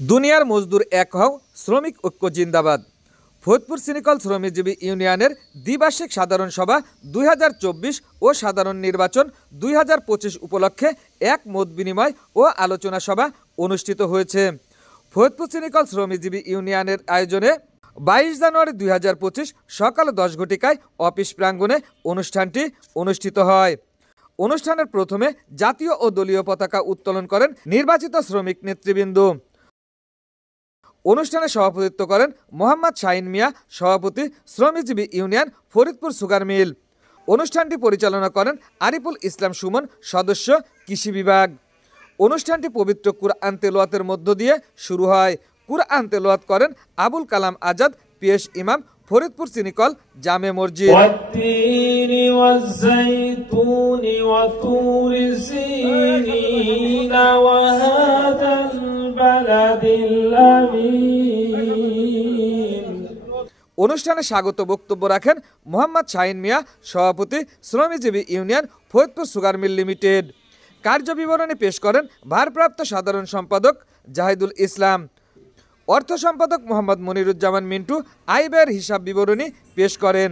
দুনিয়ার মজদুর এক হও, শ্রমিক ঐক্য জিন্দাবাদ। ফরিদপুর সিনিকল শ্রমিকজীবী ইউনিয়নের দ্বিবার্ষিক সাধারণ সভা 2024 ও সাধারণ নির্বাচন 2025 উপলক্ষে এক মত বিনিময় ও আলোচনা সভা অনুষ্ঠিত হয়েছে। ফরিদপুর সিনিকল শ্রমিকজীবী ইউনিয়নের আয়োজনে 22 জানুয়ারি 2025 সকাল 10 ঘটিকায় অফিস প্রাঙ্গণে অনুষ্ঠানটি অনুষ্ঠিত হয়। অনুষ্ঠানের প্রথমে জাতীয় ও দলীয় পতাকা উত্তোলন করেন নির্বাচিত শ্রমিক নেতৃবৃন্দ। অনুষ্ঠানে সভাপতিত্ব করেন মোহাম্মদ শাহিন মিয়া, সভাপতি, শ্রমিকজীবী ইউনিয়ন, ফরিদপুর সুগার মিল। অনুষ্ঠানটি পরিচালনা করেন আরিফুল ইসলাম সুমন, সদস্য, কৃষি বিভাগ। অনুষ্ঠানটি পবিত্র কুরআন তেলাওয়াতের মধ্য দিয়ে শুরু হয়। কুরআন তেলাওয়াত করেন আবুল কালাম আজাদ, পেশ ইমাম, ফরিদপুর সিনিকল জামে মসজিদ। অনুষ্ঠানে স্বাগত বক্তব্য রাখেন মোহাম্মদ শাহিন মিয়া, সভাপতি, শ্রমিকজীবী union, Faridpur sugar mill limited. কার্যবিবরণী পেশ করেন ভারপ্রাপ্ত সাধারণ সম্পাদক জাহিদুল ইসলাম। অর্থ সম্পাদক মোহাম্মদ মনিরুজ্জামান মিন্টু আয় ব্যয়ের হিসাব বিবরণী পেশ করেন।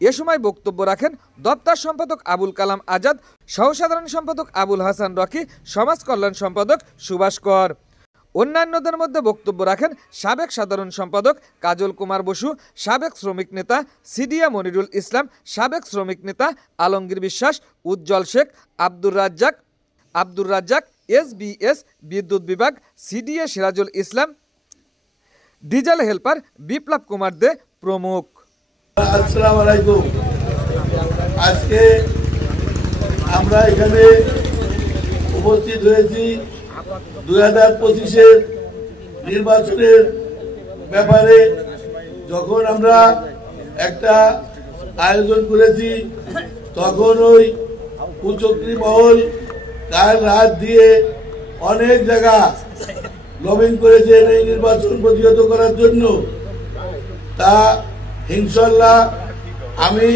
এ সময় বক্তব্য রাখেন দপ্তর সম্পাদক আবুল কালাম আজাদ, সহসাধারণ সম্পাদক আবুল হাসান রকি, সমাজ কল্যাণ সম্পাদক সুভাষ কর। অন্যান্যদের মধ্যে বক্তব্য রাখেন সাবেক সাধারণ সম্পাদক কাজল কুমার বসু, সাবেক শ্রমিক নেতা সিডিয়া মনিরুল ইসলাম, সাবেক শ্রমিক নেতা আলমগীর বিশ্বাস, উজ্জ্বল শেখ, আব্দুর রাজ্জাক, SBS বিদ্যুৎ বিভাগ, CDA Sirajul Islam, diesel helper Biplab Kumar দে প্রমুখ। আসসালামু আলাইকুম। আজকে আমরা এখানে উপস্থিত হয়েছি 2025-এর নির্বাচনের ব্যাপারে। যখন আমরা একটা আয়োজন করেছি তখন ওই কুচক্রী মহল কাল রাত দিয়ে অনেক জায়গা লবিং করেছেন এই নির্বাচন প্রতিহত করার জন্য। তা ইনশাআল্লাহ আমি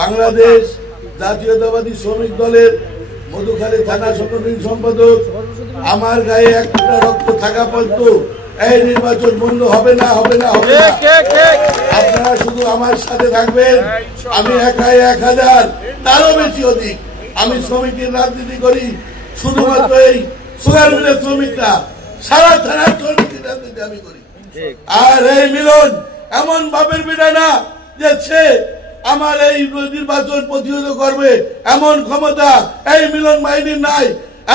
বাংলাদেশ জাতীয়তাবাদী শ্রমিক দলের মধুখালী থানা সংগঠন সম্পাদক, আমার গায়ে একটা রক্ত থাকা পর্যন্ত এই নির্বাচন বন্ধ হবে না। আপনারা শুধু আমার সাথে থাকবেন। আমি একাই 1000 তারও বেশি অধিক আমি শ্রমিকের রাজনীতি করি। শুধুমাত্র এই সুগার মিলের শ্রমিকরা, সারা থানার শ্রমিকের রাজনীতি আমি করি। আর এই মিলন এমন বাপের বেটা না যে সে আমার এই নির্বাচন প্রতিহত করবে, এমন ক্ষমতা এই মিলন বাহিনীর নাই।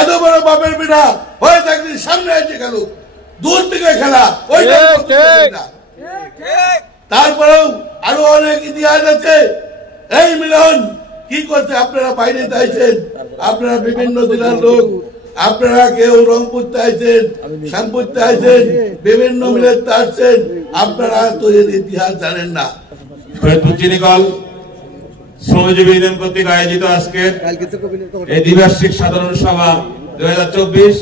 এত বড় বাপের বেটা হয়ে থাকলে সামনে এসে গেল, দূর থেকে খেলা ওইটা। তারপরেও আরো অনেক ইতিহাস আছে। এই মিলন কি করছে আপনারা বাইরে চাইছেন, আপনারা বিভিন্ন জেলার লোক, আপনারা কেউ রংপুর চাইছেন, শ্যামপুর চাইছেন, বিভিন্ন মিলের চাইছেন, আপনারা তো এর ইতিহাস জানেন না। ফরিদপুর সিনিকল শ্রমজীবী ইউনিয়ন কর্তৃক আয়োজিত আজকের এই দ্বিবার্ষিক সাধারণ সভা 2024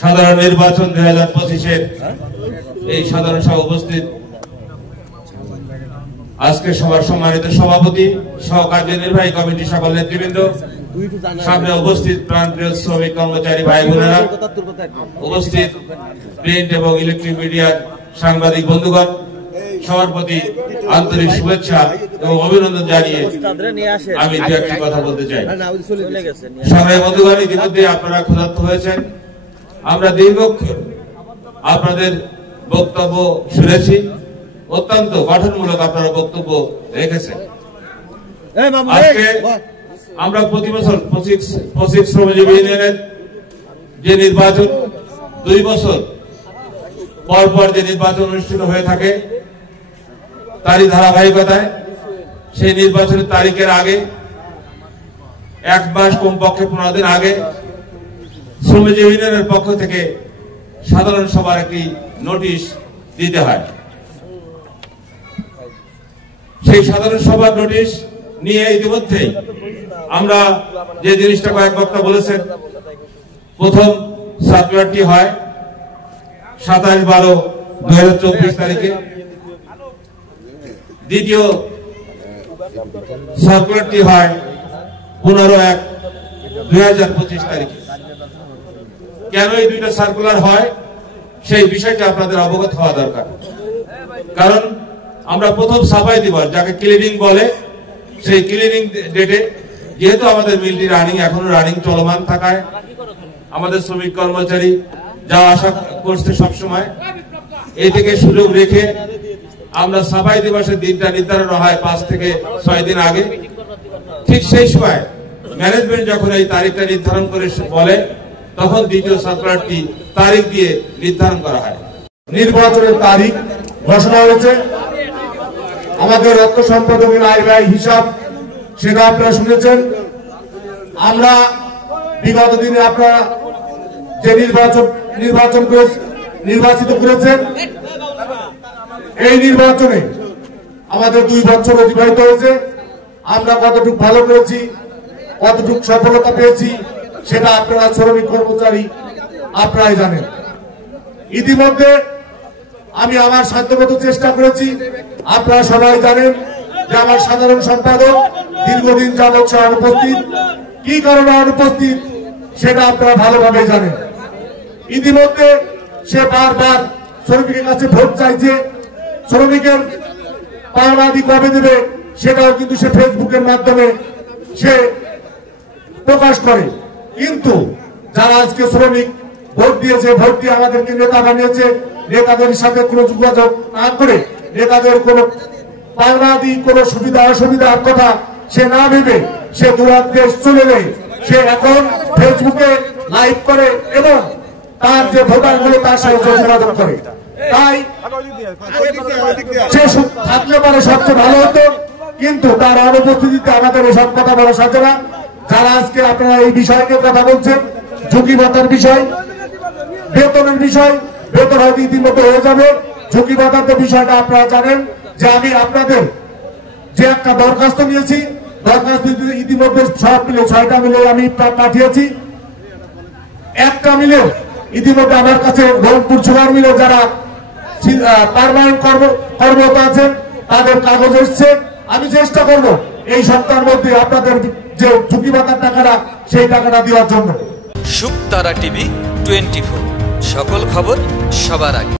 সাধারণ নির্বাচন 2025-এর এই সাধারণ সভা উপস্থিত আজকে সভার সম্মানিত সভাপতি, সহ কার্যনির্বাহী কমিটি সকল নেতৃবৃন্দ, সামনে উপস্থিত প্রান্তীয় শ্রমিক কর্মচারী ভাই বোনেরা, উপস্থিত প্রিন্ট এবং ইলেকট্রিক মিডিয়ার সাংবাদিক বন্ধুগণ, সবার প্রতি আন্তরিক শুভেচ্ছা এবং অভিনন্দন জানিয়ে আমি দু একটি কথা বলতে চাই। সংগ্রামী বন্ধুগণ, ইতিমধ্যে আপনারা ক্ষুধার্ত হয়েছেন। আমরা দীর্ঘক্ষণ আপনাদের বক্তব্য শুনেছি, অত্যন্ত গঠনমূলক আপনারা বক্তব্য রেখেছেন। আজকে আমরা প্রতি বছর 25 শ্রমজীবী ইউনিয়নের যে নির্বাচন 2 বছর পর যে নির্বাচন অনুষ্ঠিত হয়ে থাকে তারই ধারাবাহিকতায় সেই নির্বাচনের তারিখের আগে 1 মাস, কমপক্ষে 15 দিন আগে শ্রমজীবী ইউনিয়নের পক্ষ থেকে সাধারণ সভার একটি নোটিশ দিতে হয়। সেই সাধারণ সভার নোটিশ নিয়ে ইতিমধ্যেই আমরা যে জিনিসটা কয়েক বক্তা বলেছেন, প্রথম সার্কুলারটি হয় 27/12/2024 তারিখে, দ্বিতীয় সার্কুলারটি হয় 15/1/2025 তারিখে। কেন এই দুইটা সার্কুলার হয় সেই বিষয়টা আপনাদের অবগত হওয়া দরকার। কারণ আমরা প্রথম সাফাই দিবস যাকে ক্লিনিং বলে, সেই ক্লিনিং ডেটে যেহেতু আমাদের মিলটি এখনো রানিং চলমান থাকায় আমাদের শ্রমিক কর্মচারী যা আশা করছে সবসময় এই থেকে সুযোগ রেখে আমরা সাফাই দিবসের দিনটা নির্ধারণ হয় 5 থেকে 6 দিন আগে। ঠিক সেই সময় ম্যানেজমেন্ট যখন এই তারিখটা নির্ধারণ করে বলে তখন দ্বিতীয় সার্কুলারটি তারিখ দিয়ে নির্ধারণ করা হয়। নির্বাচনের তারিখ ঘোষণা হয়েছে, আমাদের অর্থ সম্পাদকের আয় ব্যয় হিসাব সেটা আপনারা শুনেছেন। আমরা বিগত দিনে আপনারা যে নির্বাচিত করেছেন, এই নির্বাচনে আমাদের 2 বছর অতিবাহিত হয়েছে। আমরা কতটুকু ভালো করেছি, কতটুকু সফলতা পেয়েছি সেটা আপনারা শ্রমিক কর্মচারী আপনারাই জানেন। ইতিমধ্যে আমি আমার সাধ্যমতো চেষ্টা করেছি। আপনারা সবাই জানেন যে আমার সাধারণ সম্পাদক দীর্ঘদিন যাবৎ সে অনুপস্থিত। কি কারণে অনুপস্থিত সেটা আপনারা ভালোভাবে জানেন। ইতিমধ্যে সে বারবার শ্রমিকের কাছে ভোট চাইছে, শ্রমিকের পাওনাদি কবে দেবে সেটাও কিন্তু সে ফেসবুকের মাধ্যমে সে প্রকাশ করে। কিন্তু যারা আজকে শ্রমিক ভোট দিয়েছে, ভোট দিয়ে আমাদেরকে নেতা বানিয়েছে, নেতাদের সাথে কোনো যোগাযোগ না করে, নেতাদের কোনো পাওনাদি কোনো সুবিধা অসুবিধার কথা সে না ভেবে সে দূরাদেশ চলে যায়। সে এখন ফেসবুকে লাইভ করে এবং তার যে ভোটারগুলো তার সাথে যোগাযোগ করে। তাই সে থাকলে পারে সবচেয়ে ভালো হতো, কিন্তু তার অনুপস্থিতিতে আমাদের এসব কথা বলা সাজে না। যারা আজকে আপনারা এই বিষয় নিয়ে কথা বলছেন, ঝুঁকি ভাতার বিষয়, বেতনের বিষয়, বেতন হয়তো ইতিমধ্যে হয়ে যাবে। ঝুঁকি ভাতার বিষয়টা আপনারা জানেন যে আমি আপনাদের যে একটা দরখাস্ত নিয়েছি, দরখাস্ত ইতিমধ্যে সব মিলে 6টা মিলে আমি পাঠিয়েছি। একটা মিলে ইতিমধ্যে আমার কাছে রংপুর সুগার মিলে যারা পার্মানেন্ট কর্মরত আছেন তাদের কাগজ এসছে। আমি চেষ্টা করব এই সপ্তাহের মধ্যে আপনাদের যে ঝুঁকি ভাতার টাকাটা সেই টাকাটা দেওয়ার জন্য। শুকতারা টিভি 24, সকল খবর সবার আগে।